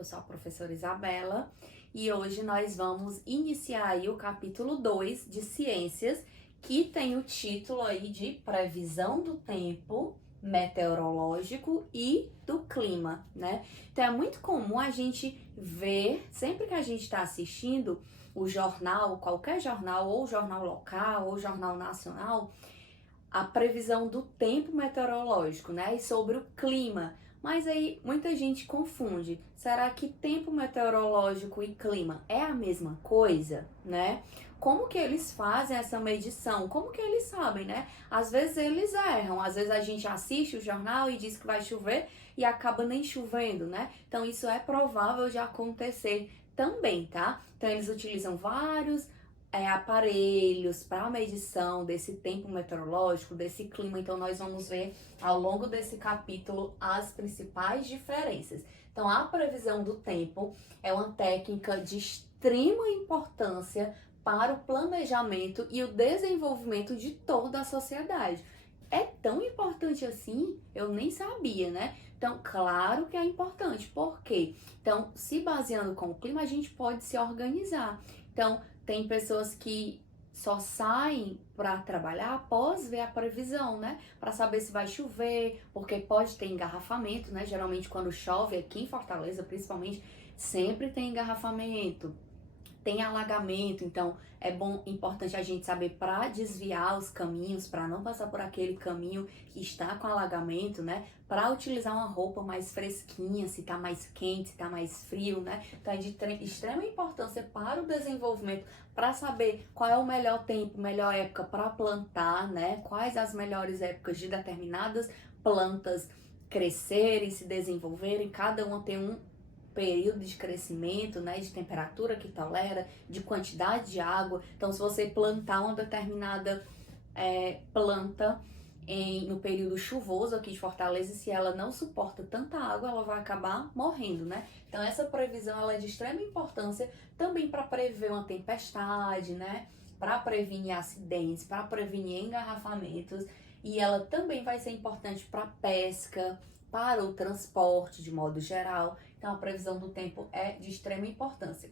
Eu sou a professora Isabela e hoje nós vamos iniciar aí o capítulo 2 de Ciências, que tem o título aí de Previsão do Tempo Meteorológico e do Clima, né? Então é muito comum a gente ver, sempre que a gente está assistindo o jornal, qualquer jornal, ou jornal local, ou jornal nacional, a previsão do tempo meteorológico, né? E sobre o clima. Mas aí muita gente confunde. Será que tempo meteorológico e clima é a mesma coisa, né? Como que eles fazem essa medição? Como que eles sabem, né? Às vezes eles erram, às vezes a gente assiste o jornal e diz que vai chover e acaba nem chovendo, né? Então isso é provável de acontecer também, tá? Então eles utilizam vários aparelhos para medição desse tempo meteorológico, desse clima. Então, nós vamos ver ao longo desse capítulo as principais diferenças. Então, a previsão do tempo é uma técnica de extrema importância para o planejamento e o desenvolvimento de toda a sociedade. É tão importante assim? Eu nem sabia, né? Então, claro que é importante. Por quê? Então, se baseando com o clima, a gente pode se organizar. Então, tem pessoas que só saem para trabalhar após ver a previsão, né? Para saber se vai chover, porque pode ter engarrafamento, né? Geralmente quando chove aqui em Fortaleza, principalmente, sempre tem engarrafamento, tem alagamento, então é bom, importante a gente saber para desviar os caminhos, para não passar por aquele caminho que está com alagamento, né? Para utilizar uma roupa mais fresquinha, se tá mais quente, se tá mais frio, né? Então é de extrema importância para o desenvolvimento, para saber qual é o melhor tempo, melhor época para plantar, né? Quais as melhores épocas de determinadas plantas crescerem, se desenvolverem, cada uma tem um período de crescimento, né, de temperatura que tolera, de quantidade de água. Então, se você plantar uma determinada planta no período chuvoso aqui de Fortaleza, se ela não suporta tanta água, ela vai acabar morrendo, né? Então, essa previsão ela é de extrema importância também para prever uma tempestade, né? Para prevenir acidentes, para prevenir engarrafamentos. E ela também vai ser importante para pesca, para o transporte de modo geral. Então, a previsão do tempo é de extrema importância.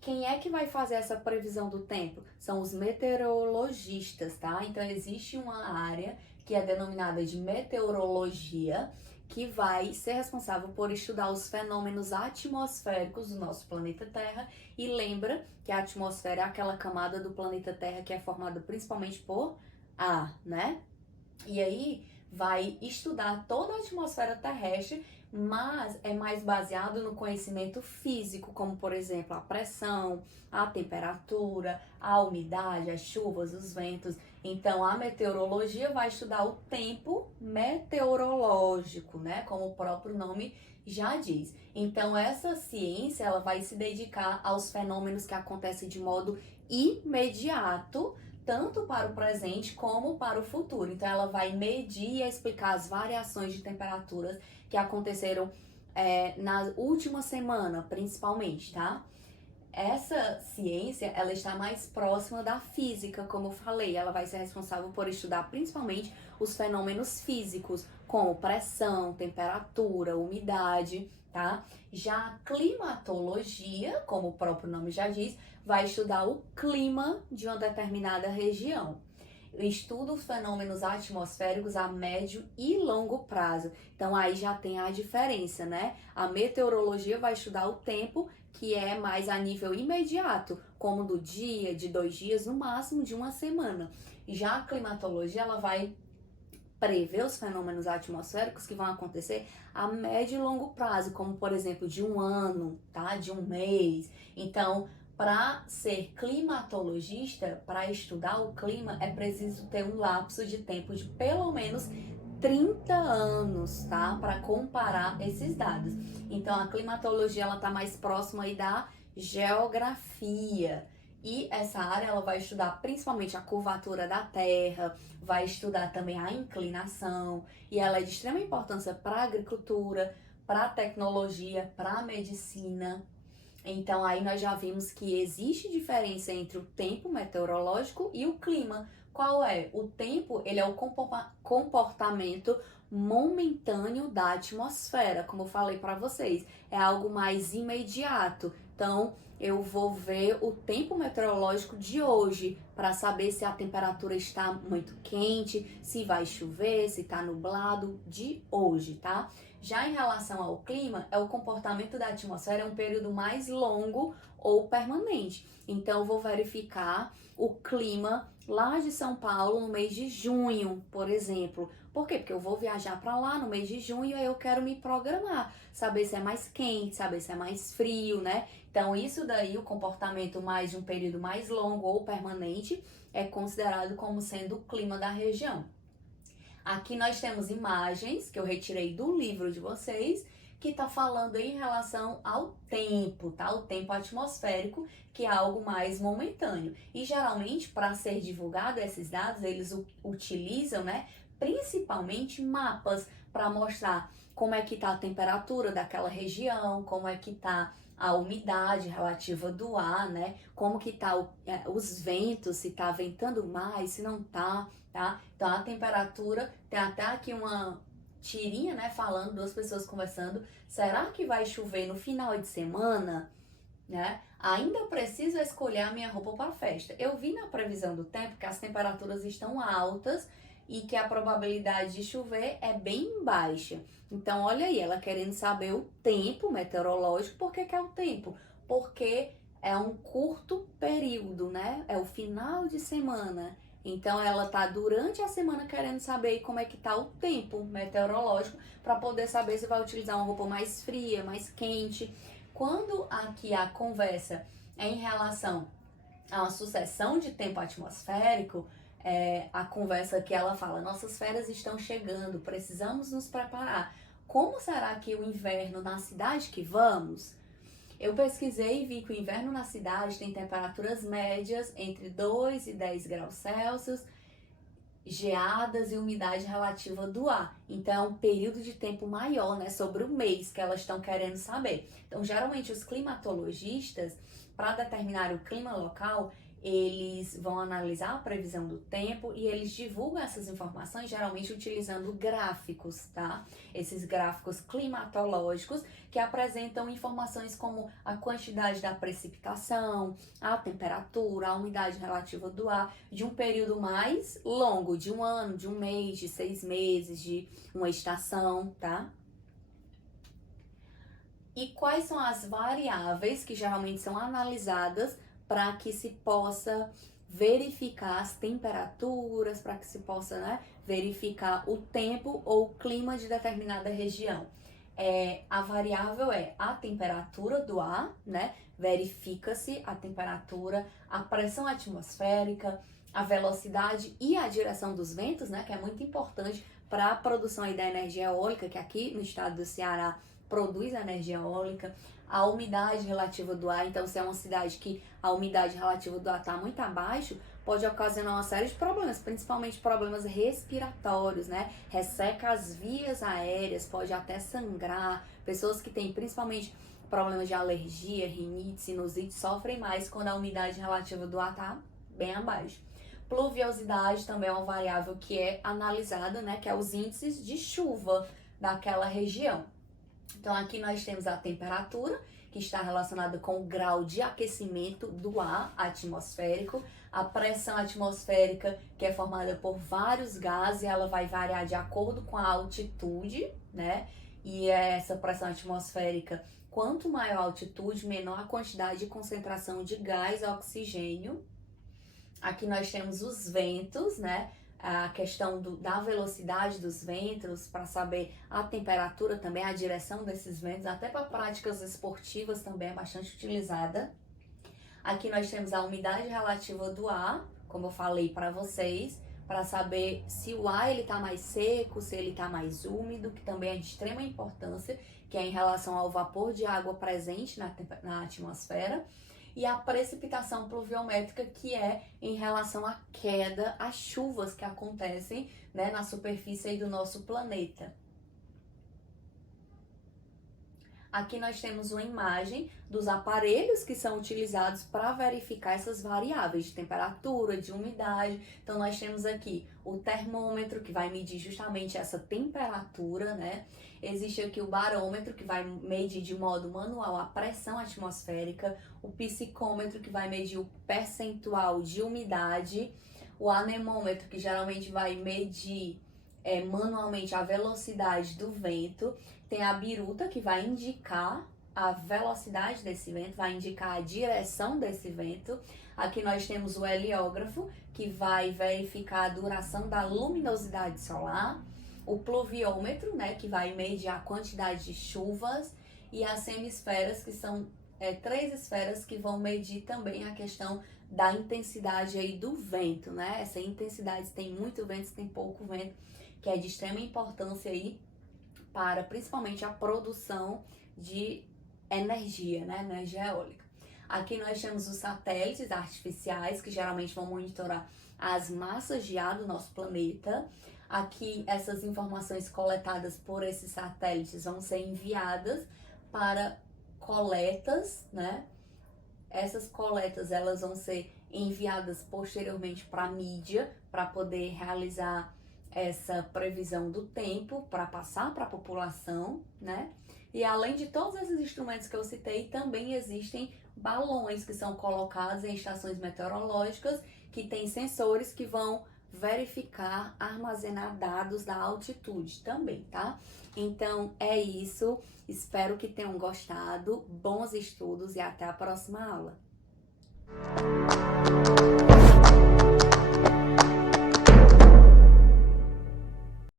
Quem é que vai fazer essa previsão do tempo? São os meteorologistas, tá? Então, existe uma área que é denominada de meteorologia, que vai ser responsável por estudar os fenômenos atmosféricos do nosso planeta Terra. E lembra que a atmosfera é aquela camada do planeta Terra que é formada principalmente por ar, né? E aí vai estudar toda a atmosfera terrestre, mas é mais baseado no conhecimento físico, como por exemplo a pressão, a temperatura, a umidade, as chuvas, os ventos. Então a meteorologia vai estudar o tempo meteorológico, né? Como o próprio nome já diz. Então essa ciência ela vai se dedicar aos fenômenos que acontecem de modo imediato, tanto para o presente como para o futuro. Então, ela vai medir e explicar as variações de temperaturas que aconteceram na última semana, principalmente, tá? Essa ciência, ela está mais próxima da física, como eu falei. Ela vai ser responsável por estudar principalmente os fenômenos físicos, como pressão, temperatura, umidade, tá? Já a climatologia, como o próprio nome já diz, vai estudar o clima de uma determinada região. Estuda os fenômenos atmosféricos a médio e longo prazo. Então aí já tem a diferença, né? A meteorologia vai estudar o tempo, que é mais a nível imediato, como do dia, de 2 dias, no máximo de uma semana. Já a climatologia, ela vai prever os fenômenos atmosféricos que vão acontecer a médio e longo prazo, como por exemplo de um ano, tá? De um mês. Então, para ser climatologista, para estudar o clima, é preciso ter um lapso de tempo de pelo menos 30 anos, tá? Para comparar esses dados. Então, a climatologia ela tá mais próxima aí da geografia. E essa área ela vai estudar principalmente a curvatura da Terra, vai estudar também a inclinação, e ela é de extrema importância para a agricultura, para a tecnologia, para a medicina. Então aí nós já vimos que existe diferença entre o tempo meteorológico e o clima. Qual é? O tempo, ele é o comportamento momentâneo da atmosfera, como eu falei para vocês, é algo mais imediato. Então, eu vou ver o tempo meteorológico de hoje para saber se a temperatura está muito quente, se vai chover, se está nublado de hoje, tá? Já em relação ao clima, é o comportamento da atmosfera, é um período mais longo ou permanente. Então, eu vou verificar o clima lá de São Paulo no mês de junho, por exemplo. Por quê? Porque eu vou viajar para lá no mês de junho e aí eu quero me programar, saber se é mais quente, saber se é mais frio, né? Então, isso daí, o comportamento mais de um período mais longo ou permanente, é considerado como sendo o clima da região. Aqui nós temos imagens que eu retirei do livro de vocês, que está falando em relação ao tempo, tá? O tempo atmosférico, que é algo mais momentâneo. E geralmente, para ser divulgado esses dados, eles utilizam, né, principalmente mapas para mostrar como é que está a temperatura daquela região, como é que está a umidade relativa do ar, né? Como que tá os ventos, se tá ventando mais, se não tá, tá? Então a temperatura, tem até aqui uma tirinha, né, falando, duas pessoas conversando, será que vai chover no final de semana, né? Ainda preciso escolher a minha roupa para a festa. Eu vi na previsão do tempo que as temperaturas estão altas e que a probabilidade de chover é bem baixa. Então, olha aí, ela querendo saber o tempo meteorológico. Por que é o tempo? Porque é um curto período, né? É o final de semana. Então, ela tá durante a semana querendo saber como é que tá o tempo meteorológico para poder saber se vai utilizar uma roupa mais fria, mais quente. Quando aqui a conversa é em relação a uma sucessão de tempo atmosférico, a conversa que ela fala, nossas férias estão chegando, precisamos nos preparar. Como será que o inverno na cidade que vamos? Eu pesquisei e vi que o inverno na cidade tem temperaturas médias entre 2 e 10 graus Celsius, geadas e umidade relativa do ar. Então, é um período de tempo maior, né, sobre o mês que elas estão querendo saber. Então, geralmente, os climatologistas, para determinar o clima local, eles vão analisar a previsão do tempo e eles divulgam essas informações geralmente utilizando gráficos, tá? Esses gráficos climatológicos que apresentam informações como a quantidade da precipitação, a temperatura, a umidade relativa do ar, de um período mais longo, de um ano, de um mês, de 6 meses, de uma estação, tá? E quais são as variáveis que geralmente são analisadas para que se possa verificar as temperaturas, para que se possa, né, verificar o tempo ou o clima de determinada região? A variável é a temperatura do ar, né? Verifica-se a temperatura, a pressão atmosférica, a velocidade e a direção dos ventos, né? Que é muito importante para a produção aí da energia eólica, que aqui no estado do Ceará produz energia eólica, a umidade relativa do ar. Então, se é uma cidade que a umidade relativa do ar está muito abaixo, pode ocasionar uma série de problemas, principalmente problemas respiratórios, né? Resseca as vias aéreas, pode até sangrar. Pessoas que têm principalmente problemas de alergia, rinite, sinusite, sofrem mais quando a umidade relativa do ar está bem abaixo. Pluviosidade também é uma variável que é analisada, né? Que é os índices de chuva daquela região. Então, aqui nós temos a temperatura, que está relacionada com o grau de aquecimento do ar atmosférico, a pressão atmosférica, que é formada por vários gases, ela vai variar de acordo com a altitude, né? E essa pressão atmosférica, quanto maior a altitude, menor a quantidade de concentração de gás oxigênio. Aqui nós temos os ventos, né? A questão da velocidade dos ventos, para saber a temperatura também, a direção desses ventos, até para práticas esportivas também é bastante utilizada. Aqui nós temos a umidade relativa do ar, como eu falei para vocês, para saber se o ar ele está mais seco, se ele está mais úmido, que também é de extrema importância, que é em relação ao vapor de água presente na atmosfera. E a precipitação pluviométrica, que é em relação à queda, às chuvas que acontecem, né, na superfície aí do nosso planeta. Aqui nós temos uma imagem dos aparelhos que são utilizados para verificar essas variáveis de temperatura, de umidade. Então nós temos aqui o termômetro, que vai medir justamente essa temperatura, né? Existe aqui o barômetro, que vai medir de modo manual a pressão atmosférica, o psicômetro, que vai medir o percentual de umidade, o anemômetro, que geralmente vai medir manualmente a velocidade do vento. Tem a biruta, que vai indicar a velocidade desse vento, vai indicar a direção desse vento. Aqui nós temos o heliógrafo, que vai verificar a duração da luminosidade solar. O pluviômetro, né, que vai medir a quantidade de chuvas. E as semisferas, que são 3 esferas que vão medir também a questão da intensidade aí do vento, né? Essa intensidade, se tem muito vento, se tem pouco vento, que é de extrema importância aí para principalmente a produção de energia, né? Energia eólica. Aqui nós temos os satélites artificiais, que geralmente vão monitorar as massas de ar do nosso planeta. Aqui essas informações coletadas por esses satélites vão ser enviadas para coletas, né? Essas coletas elas vão ser enviadas posteriormente para a mídia, para poder realizar essa previsão do tempo, para passar para a população, né? E além de todos esses instrumentos que eu citei, também existem balões que são colocados em estações meteorológicas, que têm sensores que vão verificar, armazenar dados da altitude também, tá? Então é isso, espero que tenham gostado, bons estudos e até a próxima aula.